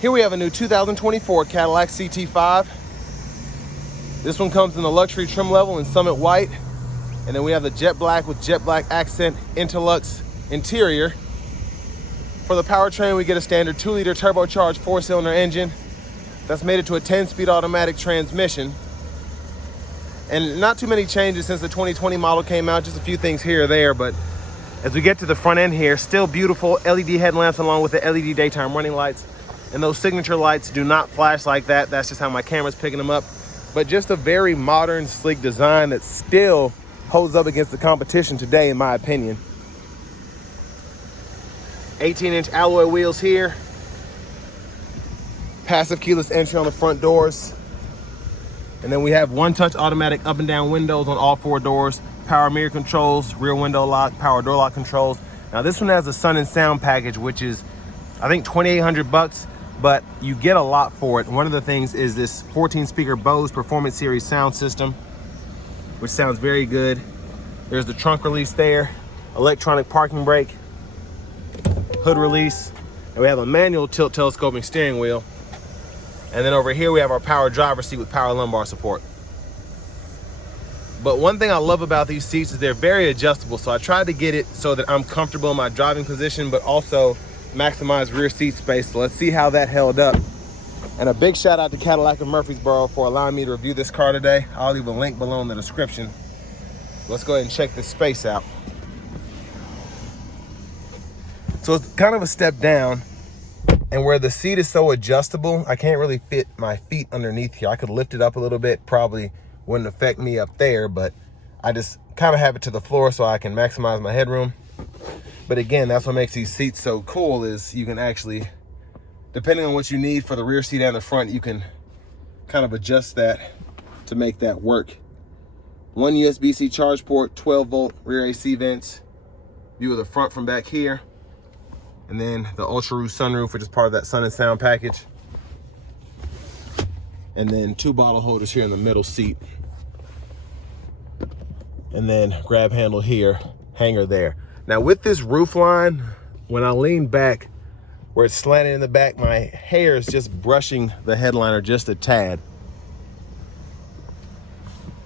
Here we have a new 2024 Cadillac CT5. This one comes in the luxury trim level in Summit White. And then we have the jet black with jet black accent Interlux interior. For the powertrain, we get a standard 2-liter turbocharged 4-cylinder engine that's made it to a 10-speed automatic transmission. And not too many changes since the 2020 model came out, just a few things here or there. But as we get to the front end here, still beautiful LED headlamps along with the LED daytime running lights. And those signature lights do not flash like that. That's just how my camera's picking them up. But just a very modern, sleek design that still holds up against the competition today, in my opinion. 18-inch alloy wheels here. Passive keyless entry on the front doors. And then we have one-touch automatic up and down windows on all 4 doors. Power mirror controls, rear window lock, power door lock controls. Now this one has a Sun and Sound package, which is, I think, $2,800, but you get a lot for it. One of the things is this 14-speaker Bose Performance Series sound system, which sounds very good. There's the trunk release there, electronic parking brake, hood release, and we have a manual tilt telescoping steering wheel. And then over here we have our power driver's seat with power lumbar support. But one thing I love about these seats is they're very adjustable. So I tried to get it so that I'm comfortable in my driving position, but also maximize rear seat space. So let's see how that held up. And a big shout out to Cadillac of Murfreesboro for allowing me to review this car today. I'll leave a link below in the description. Let's go ahead and check this space out. So it's kind of a step down, and where the seat is so adjustable, I can't really fit my feet underneath here. I could lift it up a little bit, probably wouldn't affect me up there, but I just kind of have it to the floor so I can maximize my headroom. But again, that's what makes these seats so cool, is you can actually, depending on what you need for the rear seat and the front, you can kind of adjust that to make that work. One USB-C charge port, 12-volt rear AC vents, view of the front from back here, and then the Ultra Roof sunroof, which is part of that Sun and Sound package. And then 2 bottle holders here in the middle seat. And then grab handle here, hanger there. Now with this roof line, when I lean back, where it's slanted in the back, my hair is just brushing the headliner just a tad.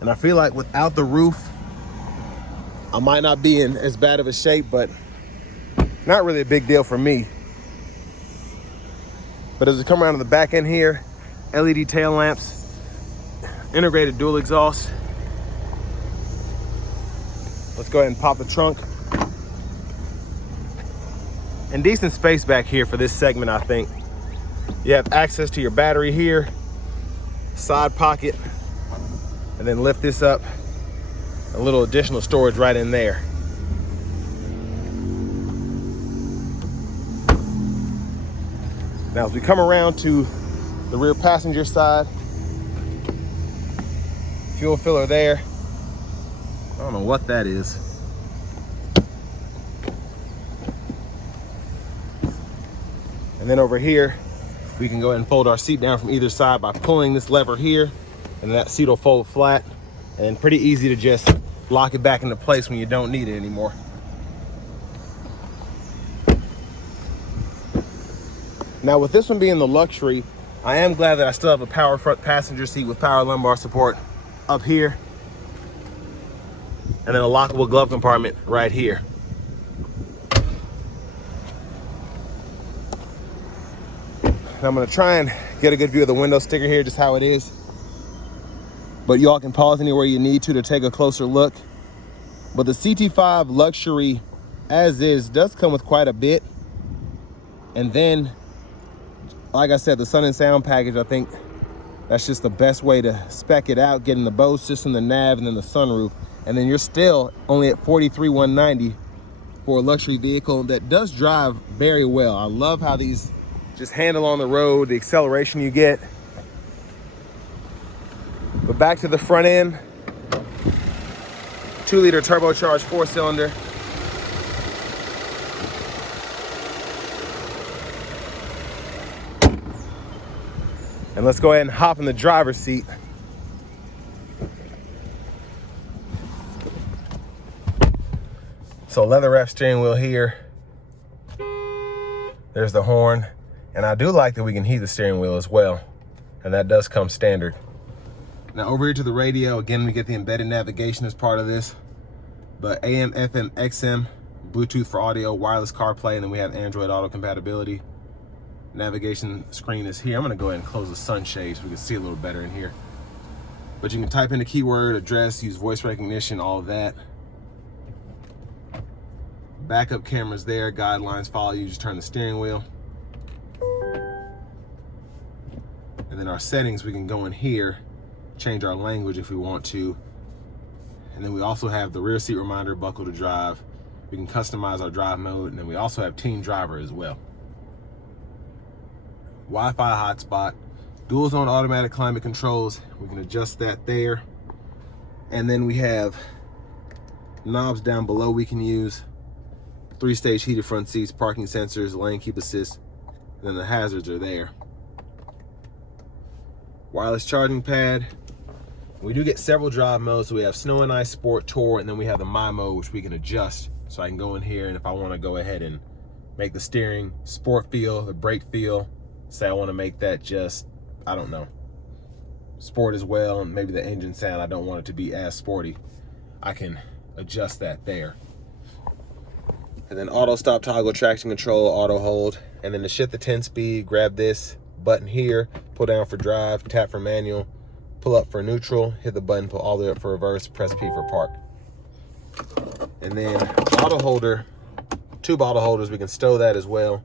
And I feel like without the roof, I might not be in as bad of a shape, but not really a big deal for me. But as we come around to the back end here, LED tail lamps, integrated dual exhaust. Let's go ahead and pop the trunk. And decent space back here for this segment, I think. You have access to your battery here, side pocket, and then lift this up, a little additional storage right in there. Now as we come around to the rear passenger side, fuel filler there. I don't know what that is. And then over here, we can go ahead and fold our seat down from either side by pulling this lever here, and that seat will fold flat, and pretty easy to just lock it back into place when you don't need it anymore. Now with this one being the luxury, I am glad that I still have a power front passenger seat with power lumbar support up here, and then a lockable glove compartment right here. I'm gonna try and get a good view of the window sticker here, just how it is. But y'all can pause anywhere you need to take a closer look. But the CT5 luxury as is does come with quite a bit. And then, like I said, the Sun and Sound package, I think that's just the best way to spec it out, getting the Bose system, the nav, and then the sunroof. And then you're still only at $43,190 for a luxury vehicle that does drive very well. I love how these just handle on the road, the acceleration you get. But back to the front end, 2-liter turbocharged 4-cylinder. And let's go ahead and hop in the driver's seat. So leather wrap steering wheel here. There's the horn. And I do like that we can heat the steering wheel as well. And that does come standard. Now over here to the radio, again, we get the embedded navigation as part of this. But AM, FM, XM, Bluetooth for audio, wireless CarPlay, and then we have Android Auto compatibility. Navigation screen is here. I'm gonna go ahead and close the sunshade so we can see a little better in here. But you can type in a keyword, address, use voice recognition, all of that. Backup cameras there, guidelines follow you, just turn the steering wheel. And then our settings, we can go in here, change our language if we want to. And then we also have the rear seat reminder, buckle to drive. We can customize our drive mode, and then we also have team driver as well. Wi-Fi hotspot, dual zone automatic climate controls. We can adjust that there. And then we have knobs down below we can use. 3-stage heated front seats, parking sensors, lane keep assist. And then the hazards are there. Wireless charging pad. We do get several drive modes. So we have Snow and Ice, Sport, Tour, and then we have the My mode, which we can adjust. So I can go in here, and if I want to go ahead and make the steering sport feel, the brake feel, say I want to make that just, I don't know, sport as well, and maybe the engine sound, I don't want it to be as sporty, I can adjust that there. And then auto stop toggle, traction control, auto hold, and then to shift the 10 speed, grab this button here, pull down for drive, tap for manual, pull up for neutral, hit the button, pull all the way up for reverse, press P for park. And then auto holder, tube auto holders, we can stow that as well.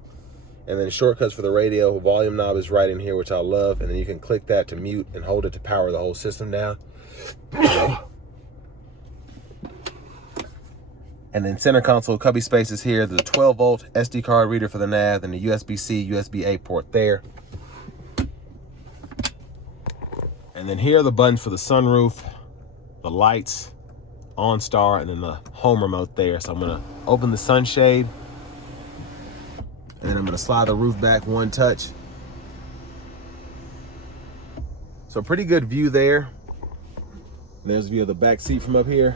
And then shortcuts for the radio, volume knob is right in here, which I love. And then you can click that to mute and hold it to power the whole system down. And then center console cubby space is here. There's a 12-volt SD card reader for the nav, and a USB-C, USB-A port there. And then here are the buttons for the sunroof, the lights, OnStar, and then the home remote there. So I'm gonna open the sunshade, and then I'm gonna slide the roof back one touch. So pretty good view there. There's a view of the back seat from up here.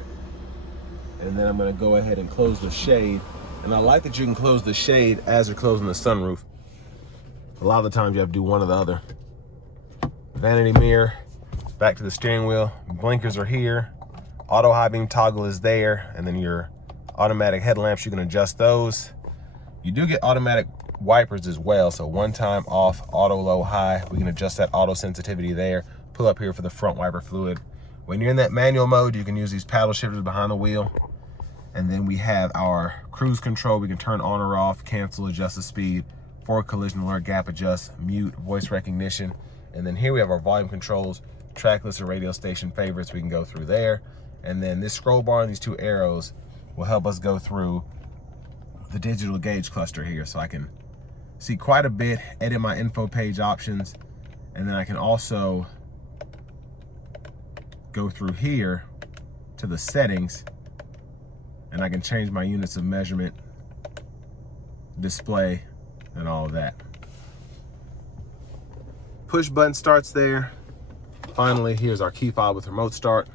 And then I'm gonna go ahead and close the shade. And I like that you can close the shade as you're closing the sunroof. A lot of the times you have to do one or the other. Vanity mirror, back to the steering wheel. Blinkers are here. Auto high beam toggle is there. And then your automatic headlamps, you can adjust those. You do get automatic wipers as well. So one time off, auto low high. We can adjust that auto sensitivity there. Pull up here for the front wiper fluid. When you're in that manual mode, you can use these paddle shifters behind the wheel. And then we have our cruise control. We can turn on or off, cancel, adjust the speed, forward collision alert, gap adjust, mute, voice recognition. And then here we have our volume controls, track list or radio station favorites. We can go through there. And then this scroll bar and these two arrows will help us go through the digital gauge cluster here. So I can see quite a bit, edit my info page options. And then I can also go through here to the settings, and I can change my units of measurement, display, and all of that. Push button starts there. Finally, here's our key fob with remote start.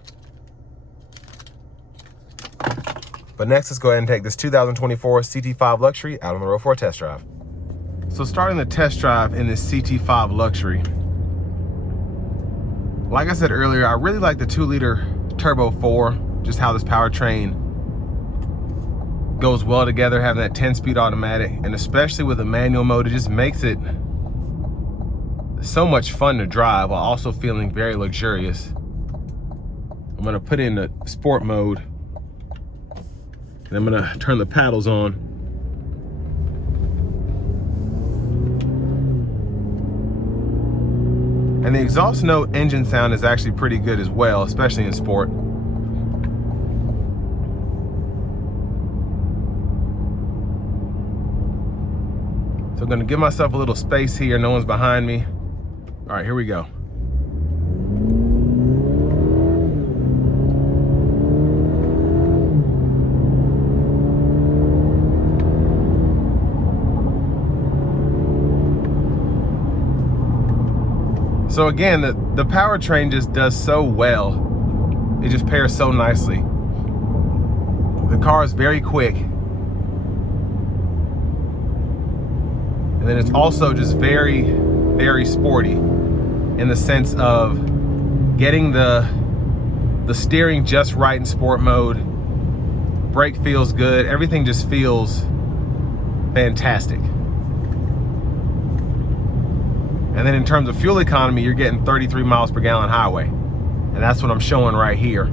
But next, let's go ahead and take this 2024 CT5 Luxury out on the road for a test drive. So starting the test drive in this CT5 Luxury, like I said earlier, I really like the 2-liter Turbo 4, just how this powertrain goes well together, having that 10-speed automatic, and especially with a manual mode, it just makes it so much fun to drive while also feeling very luxurious. I'm gonna put in the sport mode, and I'm gonna turn the paddles on. And the exhaust note engine sound is actually pretty good as well, especially in sport. So I'm gonna give myself a little space here. No one's behind me. All right, here we go. So again, the powertrain just does so well. It just pairs so nicely. The car is very quick. And then it's also just very, very sporty in the sense of getting the steering just right in sport mode. Brake feels good. Everything just feels fantastic. And then in terms of fuel economy, you're getting 33 miles per gallon highway. And that's what I'm showing right here.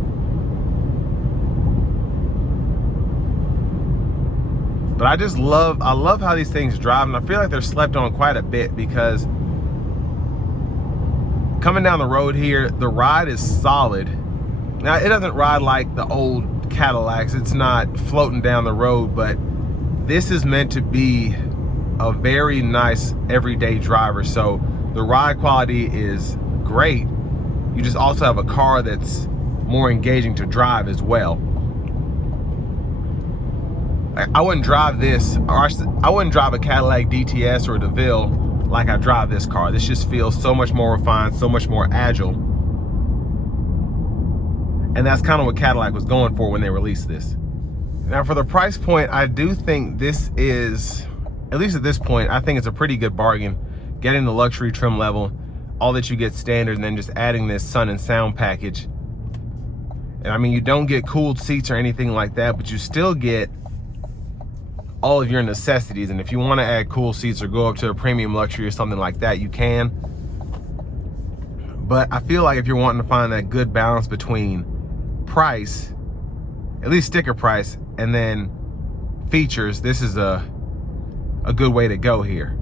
But I love how these things drive, and I feel like they're slept on quite a bit, because coming down the road here, the ride is solid. Now, it doesn't ride like the old Cadillacs. It's not floating down the road, but this is meant to be a very nice everyday driver. So the ride quality is great. You just also have a car that's more engaging to drive as well. I wouldn't drive this, or I wouldn't drive a Cadillac DTS or a DeVille like I drive this car. This just feels so much more refined, so much more agile. And that's kind of what Cadillac was going for when they released this. Now, for the price point, I do think this is, at least at this point, I think it's a pretty good bargain. Getting the luxury trim level, all that you get standard, and then just adding this sun and sound package. And I mean, you don't get cooled seats or anything like that, but you still get all of your necessities. And if you want to add cool seats or go up to a premium luxury or something like that, you can. But I feel like if you're wanting to find that good balance between price, at least sticker price, and then features, this is a good way to go here.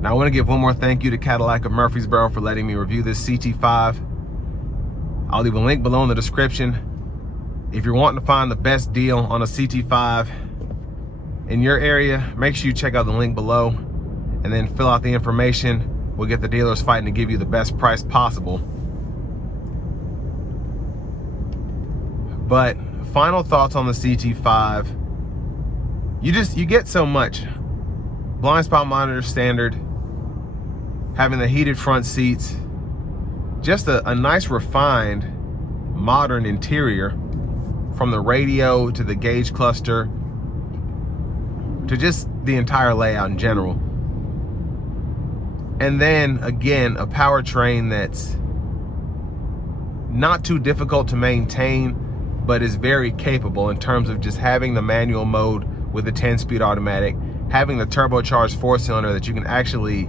Now, I want to give one more thank you to Cadillac of Murfreesboro for letting me review this CT5. I'll leave a link below in the description. If you're wanting to find the best deal on a CT5 in your area, make sure you check out the link below and then fill out the information. We'll get the dealers fighting to give you the best price possible. But final thoughts on the CT5. You get so much. Blind spot monitor standard, having the heated front seats, just a nice refined modern interior, from the radio to the gauge cluster to just the entire layout in general. And then again, a powertrain that's not too difficult to maintain, but is very capable in terms of just having the manual mode with the 10-speed automatic, having the turbocharged 4-cylinder that you can actually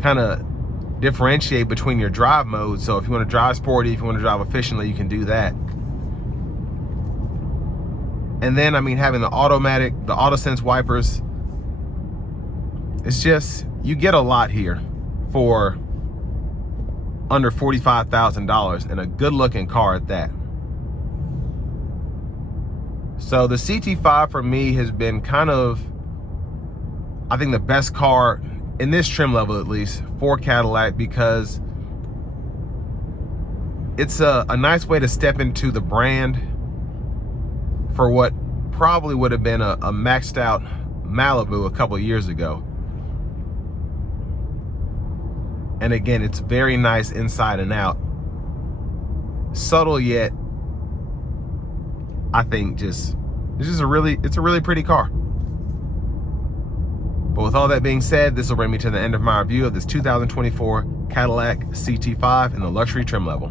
kind of differentiate between your drive modes. So if you want to drive sporty, if you want to drive efficiently, you can do that. And then, I mean, having the automatic, the AutoSense wipers, it's just, you get a lot here for under $45,000, and a good looking car at that. So the CT5 for me has been kind of, I think, the best car in this trim level, at least, for Cadillac, because it's a nice way to step into the brand for what probably would have been a maxed out Malibu a couple years ago. And again, it's very nice inside and out. Subtle, yet I think it's a really pretty car. But with all that being said, this will bring me to the end of my review of this 2024 Cadillac CT5 in the luxury trim level.